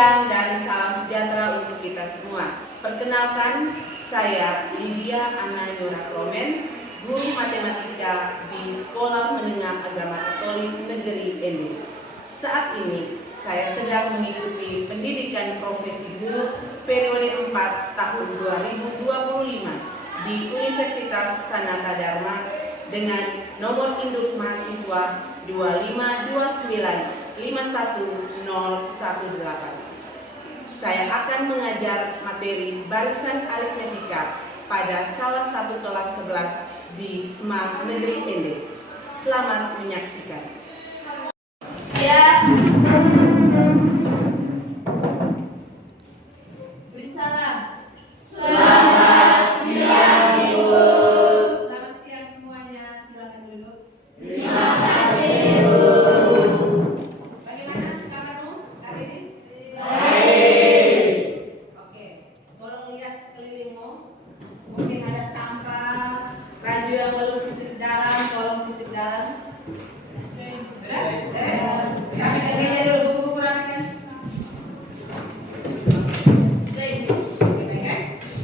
siang dan salam sejahtera untuk kita semua. Perkenalkan, saya Lydia Anna Yura Kromen, guru matematika di Sekolah Menengah Agama Katolik Negeri Ende. Saat ini saya sedang mengikuti pendidikan profesi guru periode 4 tahun 2025 di Universitas Sanata Dharma dengan nomor induk mahasiswa 252951018. Saya akan mengajar materi barisan aritmetika pada salah satu kelas 11 di SMA Negeri Ende. Selamat menyaksikan. Siap. Beri salam. Selamat siang, Ibu. Selamat siang semuanya. Silakan duduk. Terima kasih, Ibu. Bagaimana kabarmu hari ini? Baik. Oke, tolong lihat sekelilingmu. Mungkin ada sampah, baju yang belum sisir dalam, tolong sisir dalam. Beres? Rapikan kayaknya dulu, buku-buku rapikan.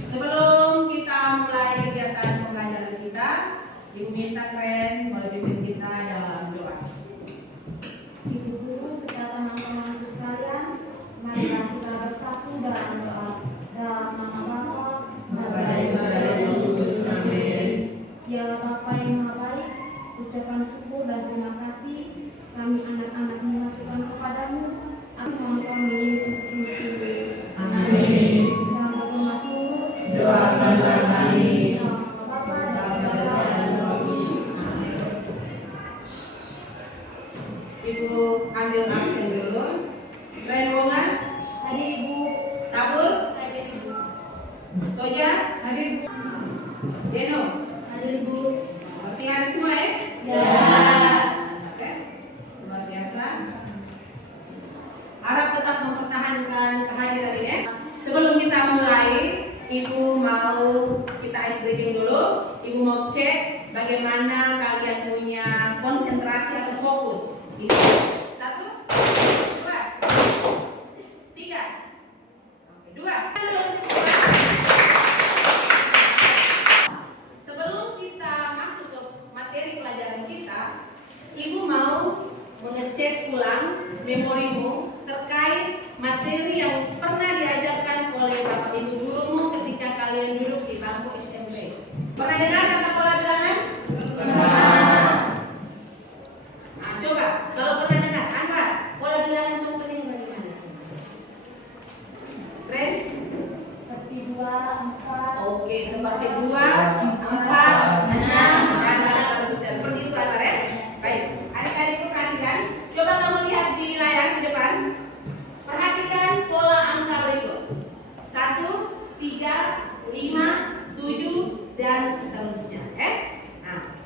Sebelum kita mulai kegiatan pembelajaran kita, Ibu minta keren boleh pimpin kita dalam doa. Ibu guru serta teman-teman sekalian, marilah kita bersatu dalam doa. Dalam nama Bapa dan Roh Kudus. Amin. Ya Bapa yang Maha Baik, ucapan syukur dan terima kasih kami anak-anak mengaturkan kepadamu. Amin. Kami Yesus Kristus. Amin. Selamat Mazmur. Doakanlah kami. Bapa dan Roh Kudus. Ibu ambil absen dulu. Renwongan, Hadir Ibu. Tabur, Hadir Ibu. Toja, hadir Bu. Deno, Hadir Ibu. berarti hadir semua ya? Ya. Oke, luar biasa. Harap tetap mempertahankan kehadiran ini. Sebelum kita mulai, Ibu mau kita ice breaking dulu. Ibu mau cek bagaimana kalian punya konsentrasi atau fokus. Ibu, 1, 2, 3. Oke, 2. Sebelum kita masuk ke materi pelajaran kita, Ibu mau mengecek ulang memorimu terkait materi yang pernah diajarkan oleh Bapak Ibu gurumu ketika kalian duduk di bangku SMP. Pernah dengar kata pola bilangan? Pernah. Nah, coba kalau pernah dengar, Anwar, pola bilangan contohnya bagaimana? Ren? Seperti 2, 4. Oke, seperti 2, 4, 6, dan seterusnya. Seperti itu Anwar ya? Baik, adik-adikku perhatikan. Coba kamu lihat di layar di depan. Perhatikan pola angka berikut. 1, 3, 5, 7, dan seterusnya. Nah,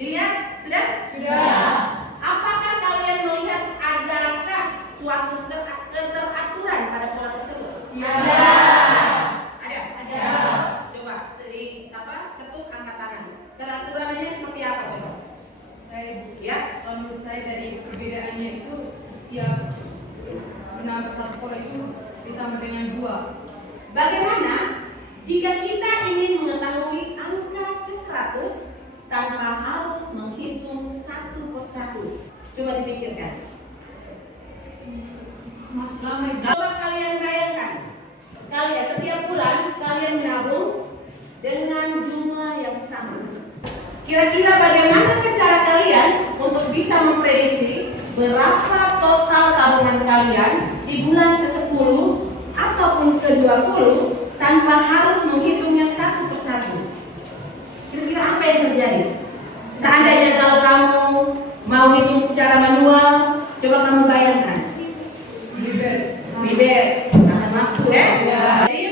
dilihat? Sudah? Sudah. Apakah kalian melihat adakah suatu keteraturan pada pola tersebut? Ada. Ada. Coba dari ketuk angkat tangan. Keteraturannya seperti apa coba? Kalau menurut saya dari perbedaannya itu setiap menambah satu pola itu ditambah dengan 2. Bagaimana jika kita ingin mengetahui angka ke 100 tanpa harus menghitung satu persatu? Coba dipikirkan. Semakin lama Coba kalian bayangkan, setiap bulan kalian menabung dengan jumlah yang sama. Kira-kira bagaimana cara kalian untuk bisa memprediksi berapa total tabungan kalian di bulan ke-10 ataupun ke-20 tanpa harus menghitungnya satu persatu? Kira-kira apa yang terjadi? Seandainya kalau kamu mau hitung secara manual, coba kamu bayangkan. Ribet, tahan waktu ya. Jadi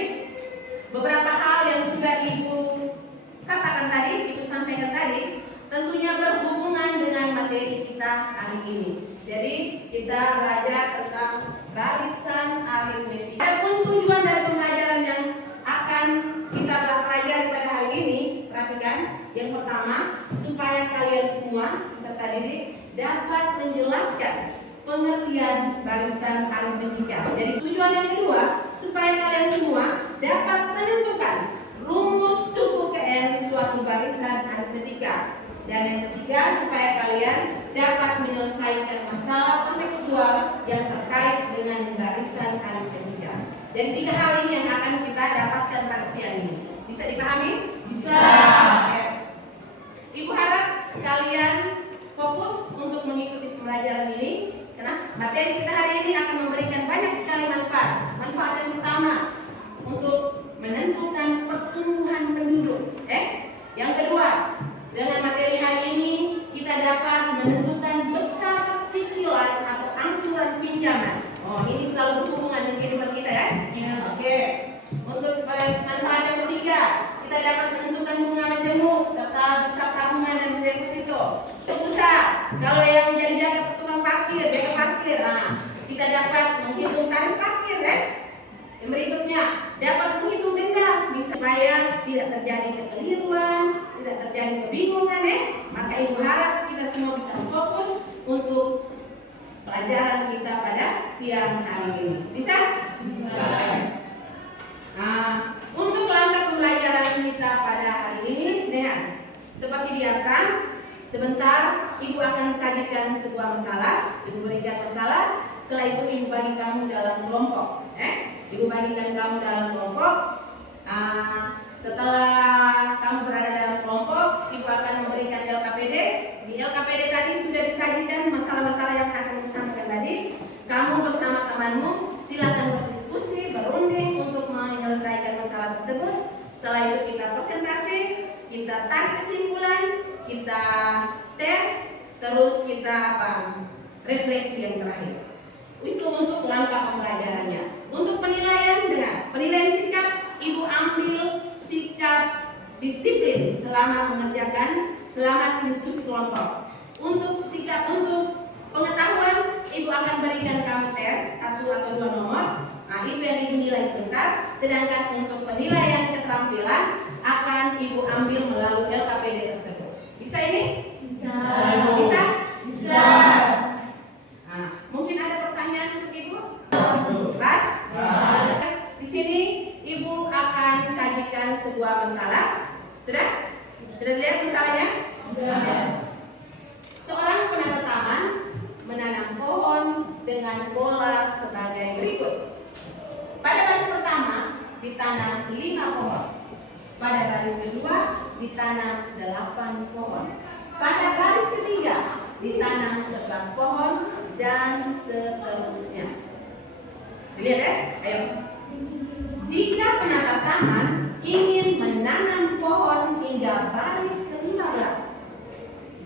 beberapa hal yang sudah Ibu katakan tadi, Ibu sampaikan tadi, tentunya berhubungan dengan materi kita hari ini. Jadi kita belajar tentang barisan aritmetika. Adapun tujuan dari pembelajaran yang akan kita pelajari pada hari ini, perhatikan. Yang pertama, supaya kalian semua peserta didik dapat menjelaskan pengertian barisan aritmetika. Jadi tujuan yang kedua, supaya kalian semua dapat menentukan rumus suku KN suatu barisan aritmetika. Dan yang ketiga, supaya kalian dapat menyelesaikan masalah kontekstual yang terkait dengan barisan aritmetika. Jadi 3 hal ini yang akan kita dapatkan pada siang ini. Bisa dipahami? Bisa. Oke. Ibu harap kalian fokus untuk mengikuti pembelajaran ini. Karena materi kita hari ini akan memberikan banyak sekali manfaat. Manfaat yang pertama untuk menentukan pertumbuhan penduduk. Yang kedua, dengan materi hari ini kita dapat menentukan besar cicilan atau angsuran pinjaman. Oh, ini selalu berhubungan dengan kehidupan kita ya. Oke. Untuk manfaat yang ketiga, kita dapat menentukan bunga majemuk serta besar tabungan dan deposito. Pusat, kalau yang menjadi jaga tukang parkir, jaga parkir, kita dapat menghitung tarif parkir ya. Yang berikutnya, dapat menghitung denda, supaya tidak terjadi kekeliruan, tidak terjadi kebingungan ya. Maka ibu harap kita semua bisa fokus untuk pelajaran kita pada siang hari ini. Bisa? Bisa. Untuk langkah pembelajaran kita pada hari ini, seperti biasa, sebentar ibu akan sajikan sebuah masalah, ibu berikan masalah. Setelah itu ibu bagi kamu dalam kelompok. Ibu bagikan kamu dalam kelompok. Setelah kamu berada dalam kelompok, ibu akan memberikan LKPD. Di LKPD tadi sudah disajikan masalah-masalah yang akan disampaikan tadi. Kamu bersama temanmu silakan berdiskusi, berunding untuk menyelesaikan masalah tersebut. Setelah itu kita presentasi, kita tarik kesimpulan, kita tes, terus kita refleksi yang terakhir. Itu untuk langkah pembelajarannya. Untuk penilaian, penilaian sikap, ibu ambil sikap disiplin selama diskusi kelompok. Untuk sikap, untuk pengetahuan, ibu akan berikan kamu tes 1 atau 2 nomor. Itu yang ibu nilai sebentar. Sedangkan untuk penilaian keterampilan akan ibu ambil melalui LKPD tersebut. Bisa ini? Bisa. Bisa? Bisa. Mungkin ada pertanyaan untuk ibu? Pas? Di sini ibu akan sajikan sebuah masalah. Sudah? Sudah dilihat masalahnya? Sudah. Seorang penata taman menanam pohon dengan pola sebagai berikut. Pada baris pertama ditanam 5 pohon. Pada baris kedua ditanam 8 pohon. Pada baris ketiga ditanam 11 pohon dan seterusnya. Dilihat ya, ayo. Jika penata taman ingin menanam pohon hingga baris ke-15,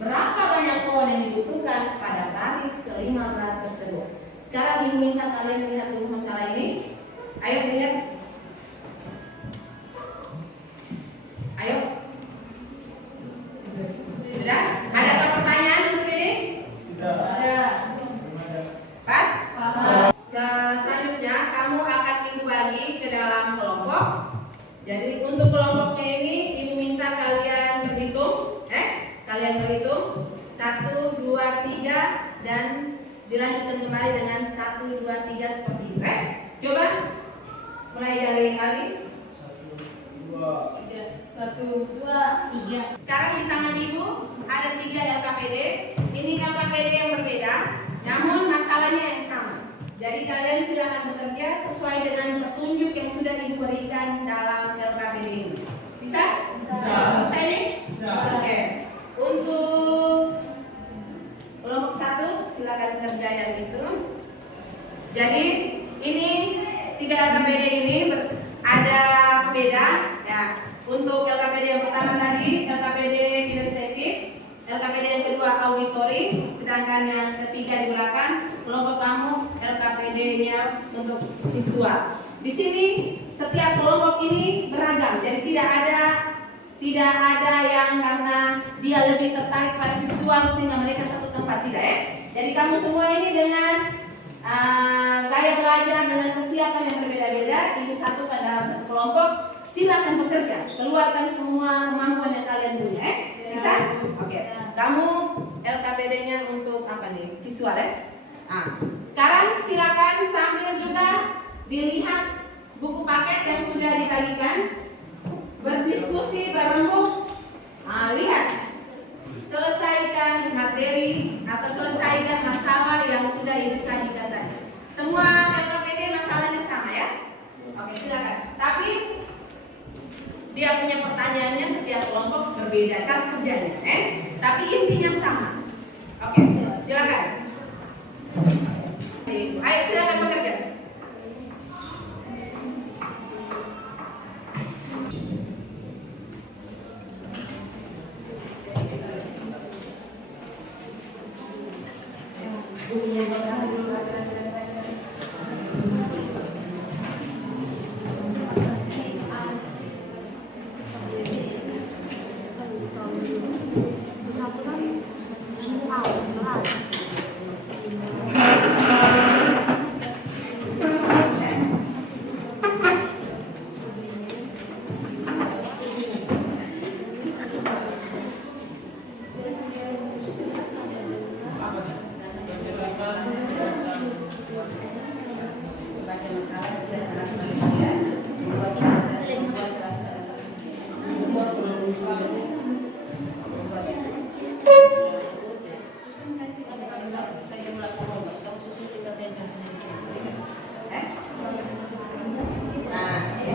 berapa banyak pohon yang dibutuhkan pada baris ke-15 tersebut? Sekarang ibu minta kalian lihat dulu masalah ini. Ayo lihat. Ayo. Sudah? Ada pertanyaan untuk ini? Ada. Pas? Selanjutnya kamu akan ibu bagi ke dalam kelompok. Jadi untuk kelompoknya ini ibu minta kalian berhitung. Kalian berhitung 1, 2, 3 dan dilanjutkan kembali dengan 1, 2, 3 seperti itu. Coba mulai dari Ali. 1, 2, 3. Sekarang di tangan ibu ada 3 LKPD. Ini LKPD yang berbeda, namun masalahnya yang sama. Jadi kalian silakan bekerja sesuai dengan petunjuk yang sudah ibu berikan dalam LKPD ini. Bisa? Bisa. Bisa ini? Bisa. Oke. Untuk kelompok 1 silakan bekerja yang itu. Jadi ini 3 LKPD ini ada beda. Ya. Untuk LKPD yang pertama tadi LKPD kinestetik, LKPD yang kedua auditori, sedangkan yang ketiga di belakang kelompok kamu LKPD-nya untuk visual. Di sini setiap kelompok ini beragam, jadi tidak ada yang karena dia lebih tertarik pada visual sehingga mereka satu tempat, tidak ya. Jadi kamu semua ini dengan gaya belajar dengan kesiapan yang berbeda-beda, ibu satukan dalam satu kelompok. Silakan bekerja, keluarkan semua kemampuan yang kalian punya. Bisa? Oke. Kamu LKPD-nya untuk apa nih? Visual ya? Nah, sekarang silakan sambil juga dilihat buku paket yang sudah dibagikan, berdiskusi bareng Bu. Nah, lihat, selesaikan materi atau selesaikan masalah yang sudah Ibu sajikan tadi. Semua LKPD masalahnya sama ya? Oke, silakan. Tapi dia punya pertanyaannya setiap kelompok berbeda cara kerjanya, tapi intinya sama. Oke, silakan. Ayo silakan bekerja.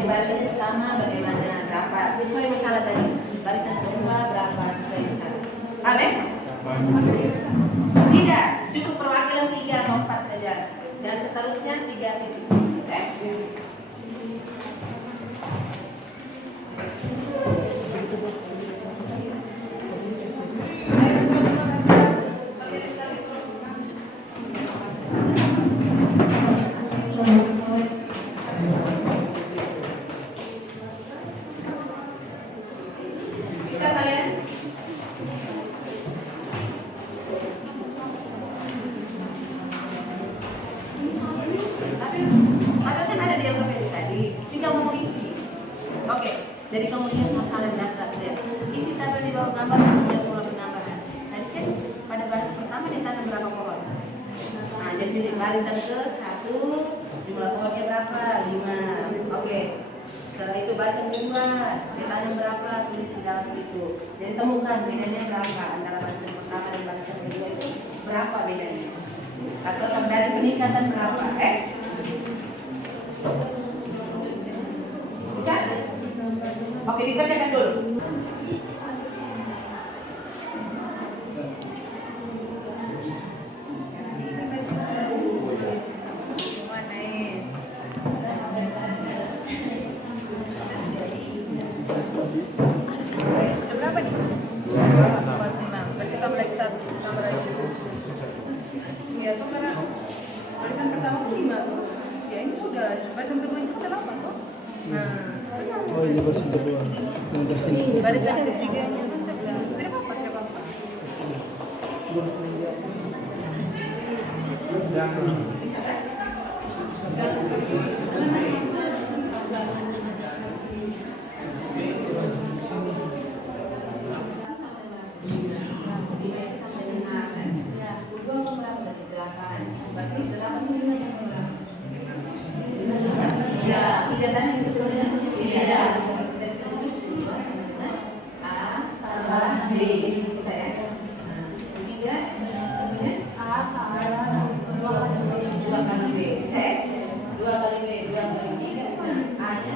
Barisan pertama bagaimana berapa sesuai masalah tadi, barisan kedua berapa sesuai masalah. Amin? Tidak, cukup perwakilan 3 atau 4 saja dan seterusnya 3 titik. Jadi kemudian masalah data, isi tabel di bawah gambar dan pola penambahan. Tadi kan pada baris pertama ditanam berapa pohon. Nah, jadi di barisan ke 1 jumlah pohonnya berapa? 5. Oke. Setelah itu barisan kedua ditanam berapa? Tulis di dalam situ. Jadi temukan bedanya berapa antara barisan pertama dan barisan kedua itu berapa bedanya? Atau dari peningkatan berapa? Bisa? Oke, dikerjakan dulu. Berapa nih? 46. Berarti kita mulai 1 tambah lagi. Iya, tuh karena barisan pertama 5 tuh. Ya ini sudah barisan kedua itu 8 tuh. Nah, oh ini barisan kedua. barisan ketiganya tuh 11. Tidak apa-apa, tidak apa-apa. Bisa kan? Ya, 3 tadi sebelumnya. Iya. A tambah B. Bisa ya? 3 A tambah 2 kali B. Bisa ya? 2 kali B, 2 kali B. A nya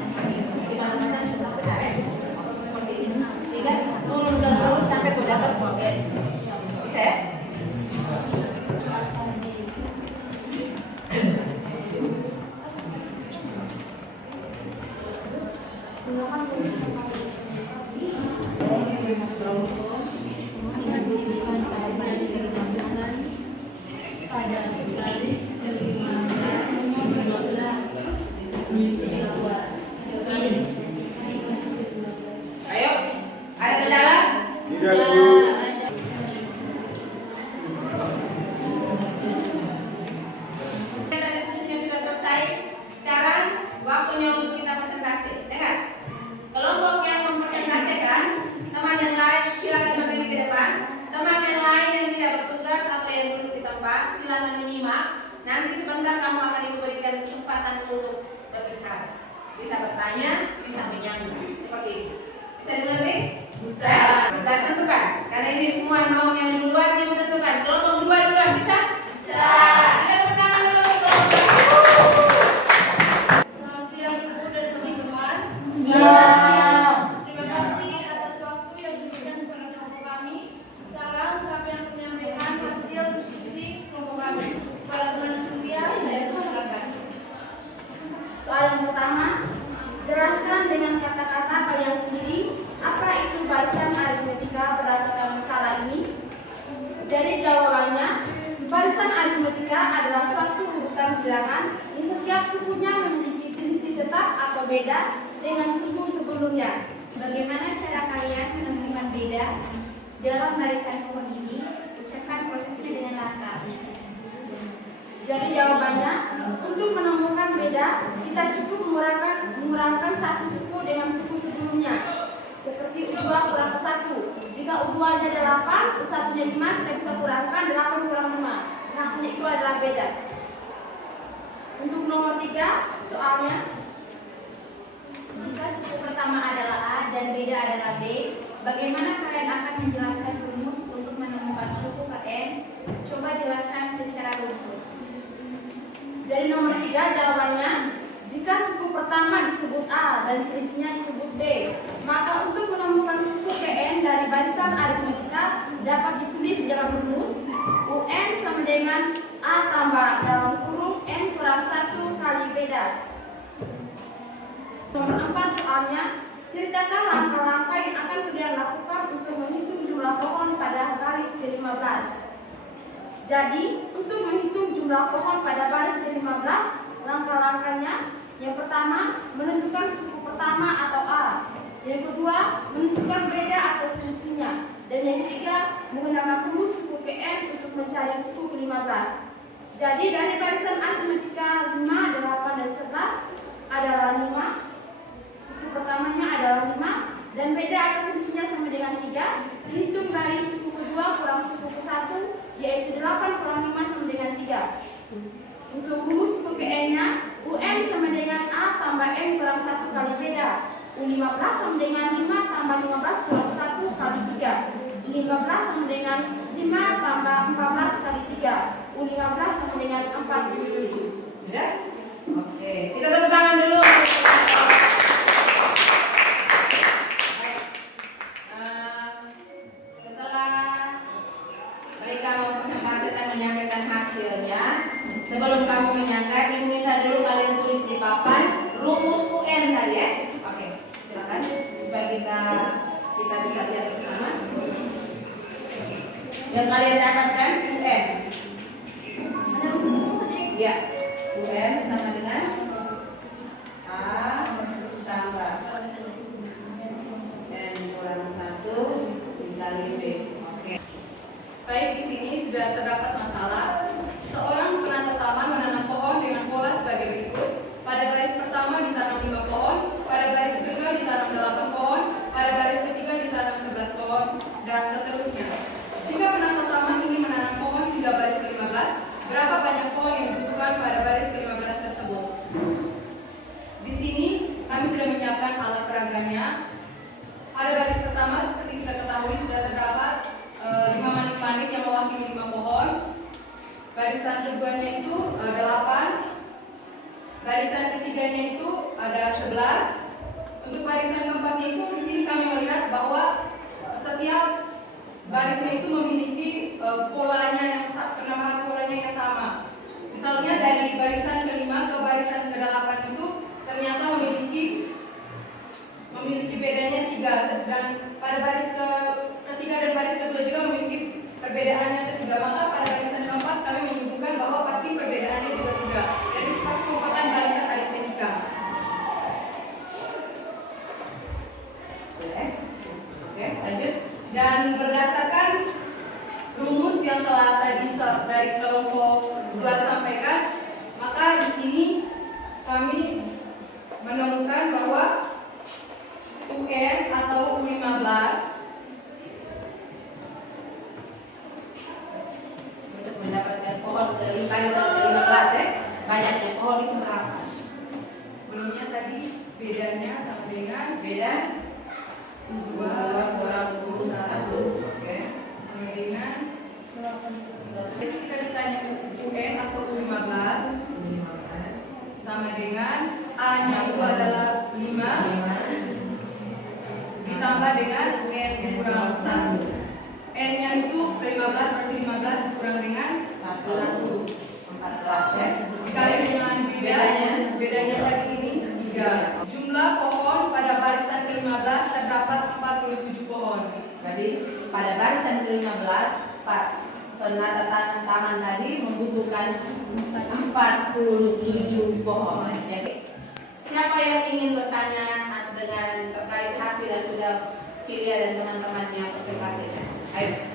Nanti sebentar kamu akan diberikan kesempatan untuk berbicara. Bisa bertanya, bisa menyambung. Seperti itu. Bisa dimengerti? Bisa. Bisa tentukan. Karena ini semua mau yang duluan yang tentukan. Kelompok duluan bisa? Bisa. Kita tepuk tangan dulu. Selamat siang Ibu dan teman-teman. Siang. Terima kasih atas waktu yang diberikan kepada kelompok kami. Sekarang kami akan menyampaikan hasil diskusi kelompok kami. Para teman setia, saya persilakan. Soal yang pertama, jelaskan dengan kata-kata kalian sendiri apa itu barisan aritmetika berdasarkan masalah ini. Jadi jawabannya, barisan aritmetika adalah suatu urutan bilangan yang setiap sukunya memiliki selisih tetap atau beda dengan suku sebelumnya. Bagaimana cara kalian menemukan beda dalam barisan pohon ini? Ucapkan prosesnya dengan lancar. Jadi jawabannya, untuk menemukan beda, kita cukup mengurangkan satu suku dengan suku sebelumnya. Seperti U2 kurang ke 1. Jika U2-nya 8, U1-nya 5, kita bisa kurangkan 8 kurang 5. Hasilnya itu adalah beda. Untuk nomor 3, soalnya, jika suku pertama adalah A dan beda adalah B, bagaimana kalian akan menjelaskan rumus untuk menemukan suku ke N? Coba jelaskan secara runtut. Jadi nomor 3 jawabannya, jika suku pertama disebut A dan selisihnya disebut B, maka untuk menemukan suku Kn dari barisan aritmetika dapat ditulis dalam rumus UN sama dengan A tambah dalam kurung N kurang 1 kali beda. Nomor 4 soalnya, ceritakan langkah-langkah yang akan kalian lakukan untuk menghitung jumlah pohon pada baris ke-15. Jadi, untuk menghitung jumlah pohon pada baris ke-15, langkah-langkahnya, yang pertama, menentukan suku pertama atau A. Yang kedua, menentukan beda atau selisihnya. Dan yang ketiga, menggunakan rumus suku Kn untuk mencari suku ke-15. Jadi, dari barisan aritmetika 5, 8, dan 11 adalah 5. Suku pertamanya adalah 5. Dan beda atau selisihnya sama dengan 3. Dihitung dari suku kedua kurang suku ke-1, yaitu 8 kurang 5 sama dengan 3. Untuk rumus suku Kn-nya, UN sama dengan A tambah N kurang 1 kali beda. U15 sama dengan 5 tambah 15 kurang 1 kali 3. U15 sama dengan 5 tambah 14 kali 3. U15 sama dengan 47. Ya? Oke, kita tepuk tangan dulu. Mereka mempresentasikan menyampaikan hasilnya. Sebelum kamu menyampaikan, ibu minta dulu kalian tulis di papan rumus UN tadi ya. Oke, silakan supaya kita bisa lihat bersama. Yang kalian dapatkan UN. Ada rumus maksudnya? Ya, UN sama dengan A tambah N kurang 1 dikali B. Baik, di sini sudah terdapat masalah. Seorang penata taman menanam pohon dengan pola sebagai berikut. Pada baris pertama ditanam 5 pohon, pada baris kedua ditanam 8 pohon, pada baris ketiga ditanam 11 pohon, dan seterusnya. Jika penata taman ingin menanam pohon hingga baris ke-15, berapa banyak pohon yang dibutuhkan pada baris ke-15 tersebut? Di sini kami sudah menyiapkan alat peraganya. Pada baris pertama, seperti kita ketahui sudah terdapat 5 manik-manik yang mewakili 5 pohon. Barisan keduanya itu 8. Barisan ketiganya itu ada 11. Untuk barisan keempatnya itu di sini kami melihat bahwa setiap barisnya itu memiliki polanya yang penamaan polanya yang sama. Misalnya dari barisan kelima ke barisan ke-8 itu ternyata memiliki bedanya 3, dan pada baris ketiga dan baris kedua juga memiliki perbedaannya ketiga. Maka pada barisan keempat kami menyebutkan bahwa pasti perbedaannya juga 3, dan itu pasti merupakan barisan aritmetika. Oke, lanjut. Dan berdasarkan rumus yang telah tadi dari kelompok 2 sampaikan, maka di sini kami menemukan bahwa UN atau U15 untuk mendapatkan pohon ke-5 sampai 15 11 ya. Banyaknya pohon itu berapa? Sebelumnya tadi bedanya sama dengan Beda 221. Oke. sama dengan jadi kita ditanya UN atau U15 sama dengan A-nya itu adalah 5 ditambah dengan N kurang 1. N-nya itu 15 berarti 15 kurang dengan 1. 14 ya. Dikali dengan bedanya tadi ini 3. Jumlah pohon pada barisan ke-15 terdapat 47 pohon. Jadi pada barisan ke-15 Pak penata taman tadi membutuhkan 47 pohon. Jadi siapa yang ingin bertanya dengan terkait hasil yang sudah Cilia dan teman-temannya presentasikan? Ayo.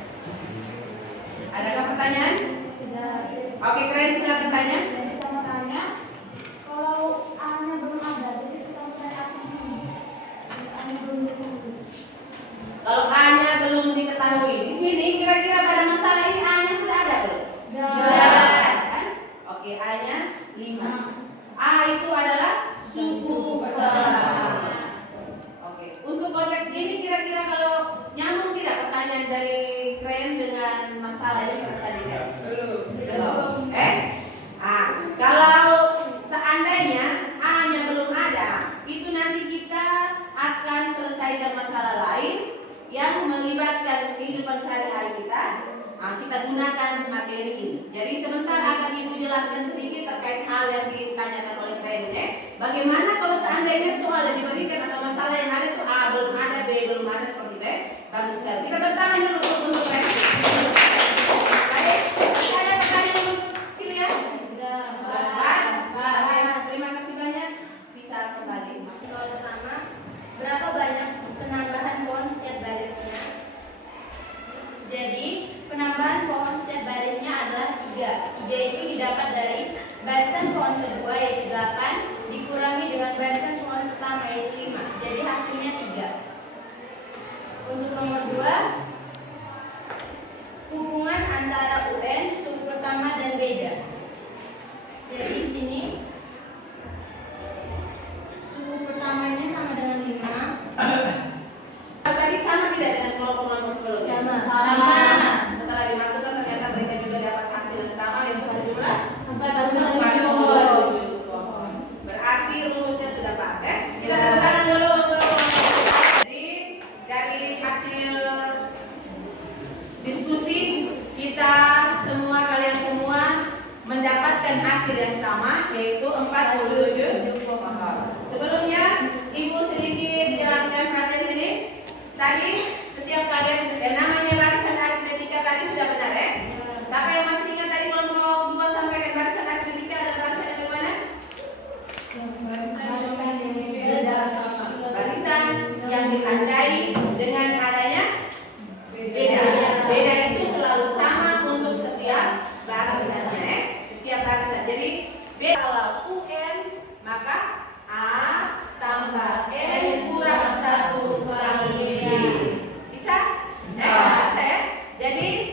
Adakah pertanyaan? Oke, keren, silakan tanya. Jadi sama tanya, kalau A-nya belum ada, jadi kita mulai A-nya belum diketahui. Kalau A-nya belum diketahui, di sini kira-kira pada masalah ini A-nya sudah ada belum? Sudah. Kan? Oke, A-nya 5. A itu adalah suku pertama. Oke, untuk konteks ini kira-kira kalau nyambung tidak pertanyaan dari Kren dengan masalah ini kita sajikan? Belum. Kalau seandainya A-nya belum ada, itu nanti kita akan selesaikan masalah lain yang melibatkan kehidupan sehari-hari kita. Kita gunakan materi ini. Jadi sebentar akan Ibu jelaskan sedikit terkait hal yang ditanyakan oleh Kren ya. Bagaimana kalau seandainya soal yang diberikan atau masalah yang ada itu A belum ada, B belum ada seperti itu. Bagus sekali. Kita bertangan dulu untuk Kren. Baik, ada pertanyaan untuk Cilia? Baik, terima kasih banyak. Bisa kembali. Soal pertama, berapa banyak penambahan pohon setiap barisnya? Jadi, penambahan pohon setiap barisnya adalah 3. 3 itu didapat dari barisan pohon kedua yaitu 8 dikurangi dengan barisan pohon pertama yaitu 5. Jadi hasilnya 3. Untuk nomor 2, hubungan antara UN, suku pertama dan beda. Jadi di sini suku pertamanya sama dengan 5. Tadi sama tidak dengan kelompok-kelompok sebelumnya? Sama. Setelah dimasukkan ternyata mereka juga dapat hasil yang sama yaitu sejumlah 47 pohon. Berarti rumusnya sudah pas ya. Kita tepuk tangan dulu untuk. Jadi dari hasil diskusi kita semua, kalian semua mendapatkan hasil yang sama yaitu 47 pohon. Sebelumnya Ibu sedikit jelaskan perhatian ini. Tadi setiap kalian namanya barisan aritmetika tadi sudah benar ya? Siapa yang masih ingat tadi kelompok 2 sampaikan barisan aritmetika adalah barisan yang bagaimana? Barisan yang ditandai dengan adanya beda. Beda itu selalu sama untuk setiap barisannya ya? Setiap barisan. Jadi beda kalau UN maka A tambah N kurang 1 kali B. Bisa? Bisa ya? Jadi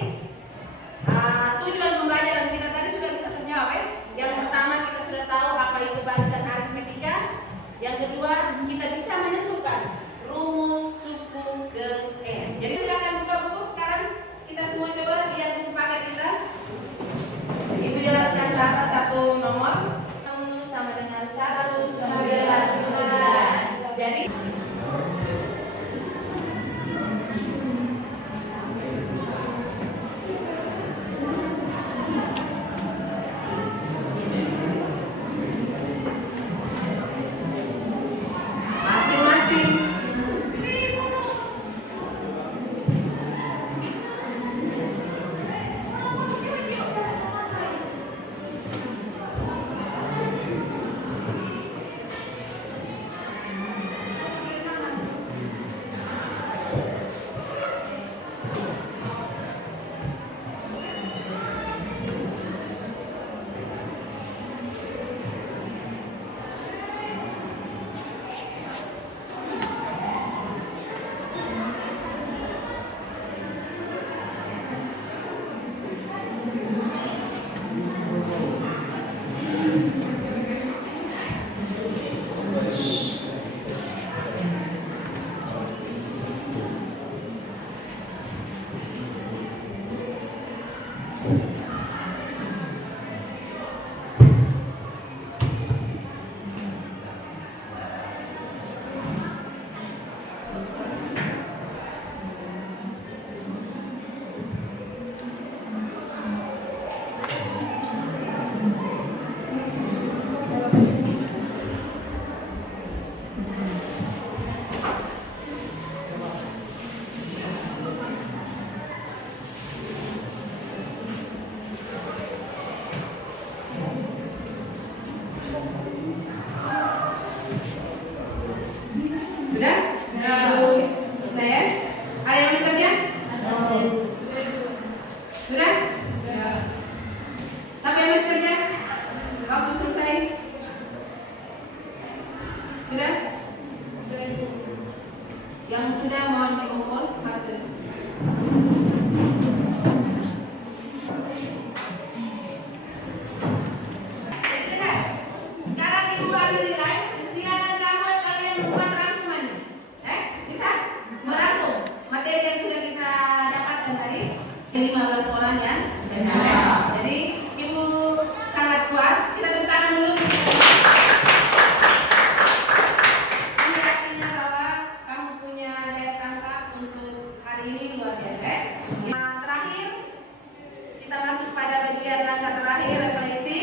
bagian langkah terakhir refleksi.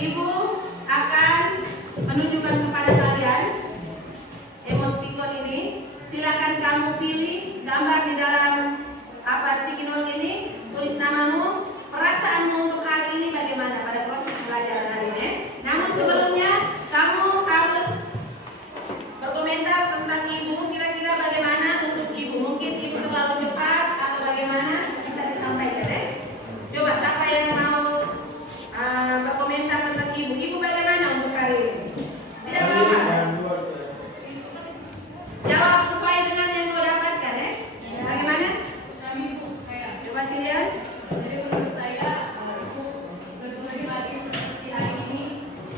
Ibu akan menunjukkan kepada kalian emoticon ini. Silakan kamu pilih gambar di dalam sticky note ini, tulis namamu, perasaanmu untuk hari ini bagaimana pada proses pembelajaran hari ini. Namun sebelumnya kamu harus berkomentar tentang ibu, kira-kira bagaimana untuk ibu. Mungkin ibu terlalu cepat atau bagaimana, bisa disampaikan ya. Coba siapa yang mau berkomentar tentang ibu. Ibu bagaimana untuk hari ini? Tidak apa-apa. Jawab sesuai dengan yang kau dapatkan ya. Bagaimana? Coba dilihat. Jadi menurut saya itu lebih lagi seperti hari ini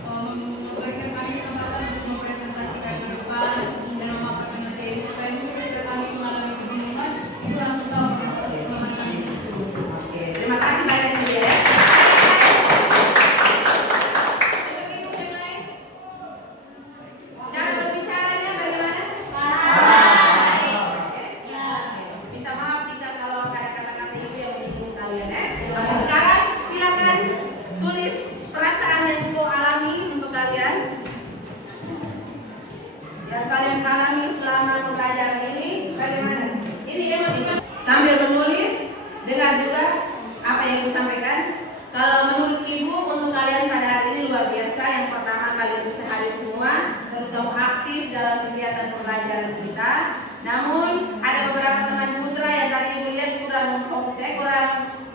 memberikan kami kesempatan untuk mempresentasikan ke depan dan memaparkan materi supaya mungkin ketika kami mengalami kebingungan itu langsung tahu kelemahan kami. Oke, terima kasih banyak juga ya. Cara berbicaranya bagaimana? Minta maaf jika kalau ada kata-kata ibu yang menyinggung kalian ya. Sekarang silakan tulis perasaan yang kau alami untuk kalian, yang kalian alami selama pembelajaran ini bagaimana? Ini emoticon sambil menulis, dengar juga apa yang ibu sampaikan. Kalau menurut ibu untuk kalian pada hari ini luar biasa. Yang pertama, kalian bisa hadir semua, terus kamu aktif dalam kegiatan pembelajaran kita. Namun ada beberapa teman putra yang tadi ibu lihat kurang fokus ya,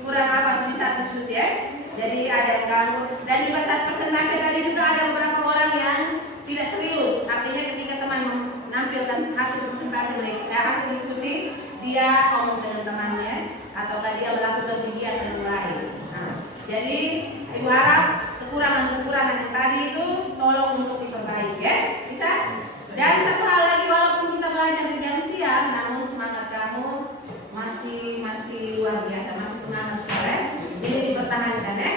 kurang apa di saat diskusi ya. Jadi ada yang kamu, dan juga saat presentasi tadi juga ada beberapa orang yang tidak serius. Artinya ketika teman menampilkan hasil presentasi mereka, hasil diskusi, dia ngomong dengan temannya ataukah dia melakukan kegiatan lain. Nah, jadi ibu harap kekurangan-kekurangan yang tadi itu tolong untuk diperbaiki ya, bisa. Dan satu hal lagi, walaupun kita belajar di jam siang, namun semangat kamu masih luar biasa, masih semangat sekali. Jadi dipertahankan ya.